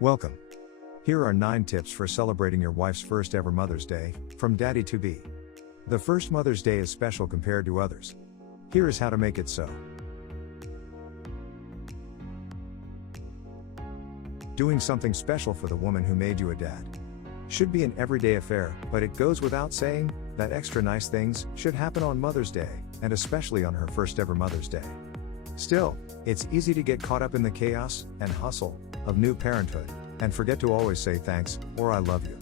Welcome. Here are 9 tips for celebrating your wife's first ever Mother's Day, from Daddy to Be. The first Mother's Day is special compared to others. Here is how to make it so. Doing something special for the woman who made you a dad. Should be an everyday affair, but it goes without saying that extra nice things should happen on Mother's Day, and especially on her first ever Mother's Day. Still, it's easy to get caught up in the chaos and hustle of new parenthood, and forget to always say thanks, or I love you.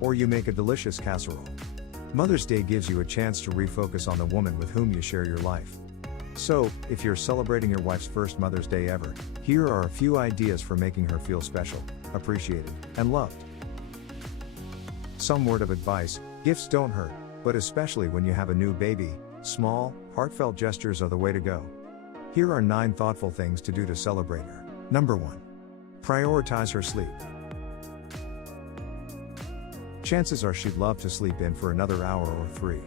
Or you make a delicious casserole. Mother's Day gives you a chance to refocus on the woman with whom you share your life. So, if you're celebrating your wife's first Mother's Day ever, here are a few ideas for making her feel special, appreciated, and loved. Some word of advice: gifts don't hurt, but especially when you have a new baby, small, heartfelt gestures are the way to go. Here are 9 thoughtful things to do to celebrate her. Number 1. Prioritize her sleep. Chances are she'd love to sleep in for another hour or 3.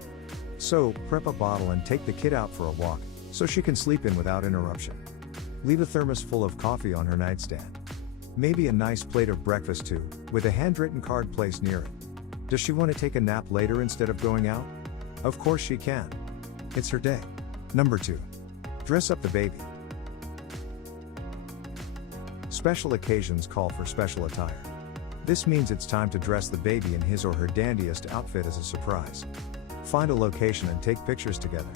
So, prep a bottle and take the kid out for a walk, so she can sleep in without interruption. Leave a thermos full of coffee on her nightstand. Maybe a nice plate of breakfast too, with a handwritten card placed near it. Does she want to take a nap later instead of going out? Of course she can. It's her day. Number 2. Dress up the baby. Special occasions call for special attire. This means it's time to dress the baby in his or her dandiest outfit as a surprise. Find a location and take pictures together.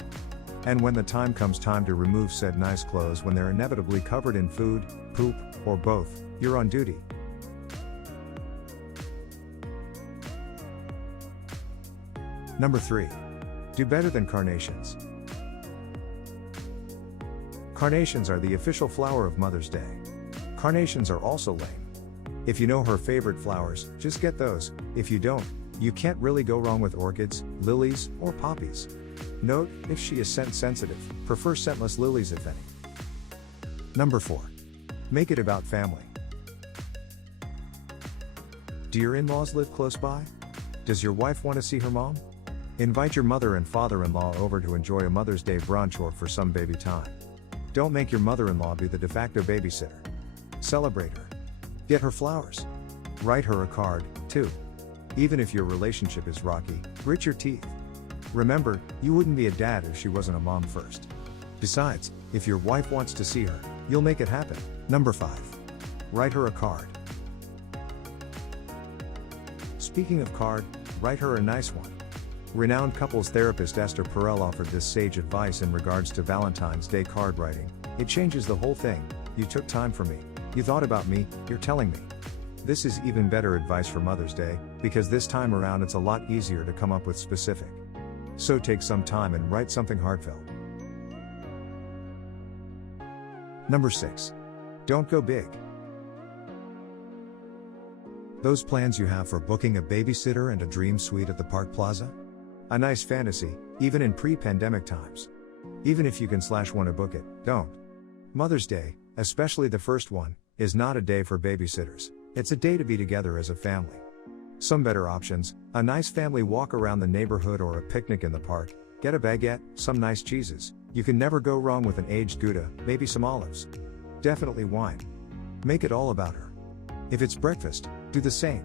And when the time comes time to remove said nice clothes when they're inevitably covered in food, poop, or both, you're on duty. Number 3. Do better than carnations. Carnations are the official flower of Mother's Day. Carnations are also lame. If you know her favorite flowers, just get those. If you don't, you can't really go wrong with orchids, lilies, or poppies. Note, if she is scent sensitive, prefer scentless lilies if any. Number 4. Make it about family. Do your in-laws live close by? Does your wife want to see her mom? Invite your mother and father-in-law over to enjoy a Mother's Day brunch or for some baby time. Don't make your mother-in-law be the de facto babysitter. Celebrate her. Get her flowers. Write her a card, too. Even if your relationship is rocky, grit your teeth. Remember, you wouldn't be a dad if she wasn't a mom first. Besides, if your wife wants to see her, you'll make it happen. Number 5. Write her a card. Speaking of card, write her a nice one. Renowned couples therapist Esther Perel offered this sage advice in regards to Valentine's Day card writing. It changes the whole thing. You took time for me. You thought about me, you're telling me. This is even better advice for Mother's Day, because this time around it's a lot easier to come up with specific. So take some time and write something heartfelt. Number 6. Don't go big. Those plans you have for booking a babysitter and a dream suite at the Park Plaza? A nice fantasy, even in pre-pandemic times. Even if you can /want to book it, don't. Mother's Day, especially the first one, is not a day for babysitters. It's a day to be together as a family. Some better options: a nice family walk around the neighborhood or a picnic in the park. Get a baguette, some nice cheeses. You can never go wrong with an aged Gouda, maybe some olives. Definitely wine. Make it all about her. If it's breakfast, do the same.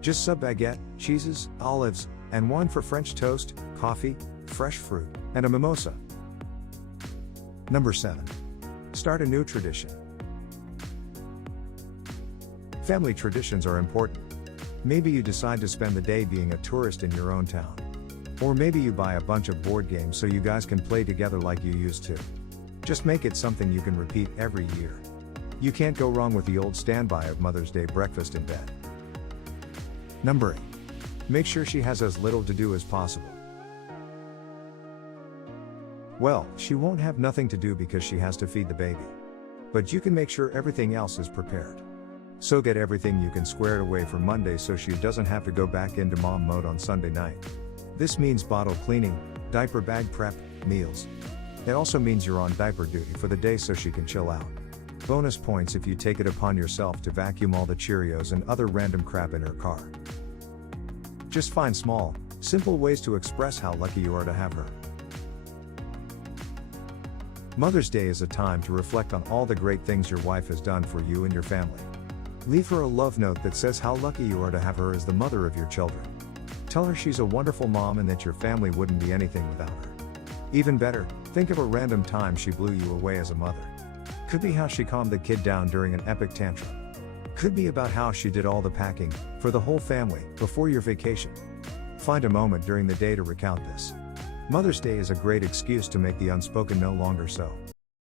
Just some baguette, cheeses, olives, and wine for French toast, coffee, fresh fruit, and a mimosa. Number 7. Start a new tradition. Family traditions are important. Maybe you decide to spend the day being a tourist in your own town. Or maybe you buy a bunch of board games so you guys can play together like you used to. Just make it something you can repeat every year. You can't go wrong with the old standby of Mother's Day breakfast in bed. Number 8. Make sure she has as little to do as possible. Well, she won't have nothing to do because she has to feed the baby. But you can make sure everything else is prepared. So get everything you can squared away for Monday so she doesn't have to go back into mom mode on Sunday night. This means bottle cleaning, diaper bag prep, meals. It also means you're on diaper duty for the day so she can chill out. Bonus points if you take it upon yourself to vacuum all the Cheerios and other random crap in her car. Just find small, simple ways to express how lucky you are to have her. Mother's Day is a time to reflect on all the great things your wife has done for you and your family. Leave her a love note that says how lucky you are to have her as the mother of your children. Tell her she's a wonderful mom and that your family wouldn't be anything without her. Even better, think of a random time she blew you away as a mother. Could be how she calmed the kid down during an epic tantrum. Could be about how she did all the packing, for the whole family, before your vacation. Find a moment during the day to recount this. Mother's Day is a great excuse to make the unspoken no longer so.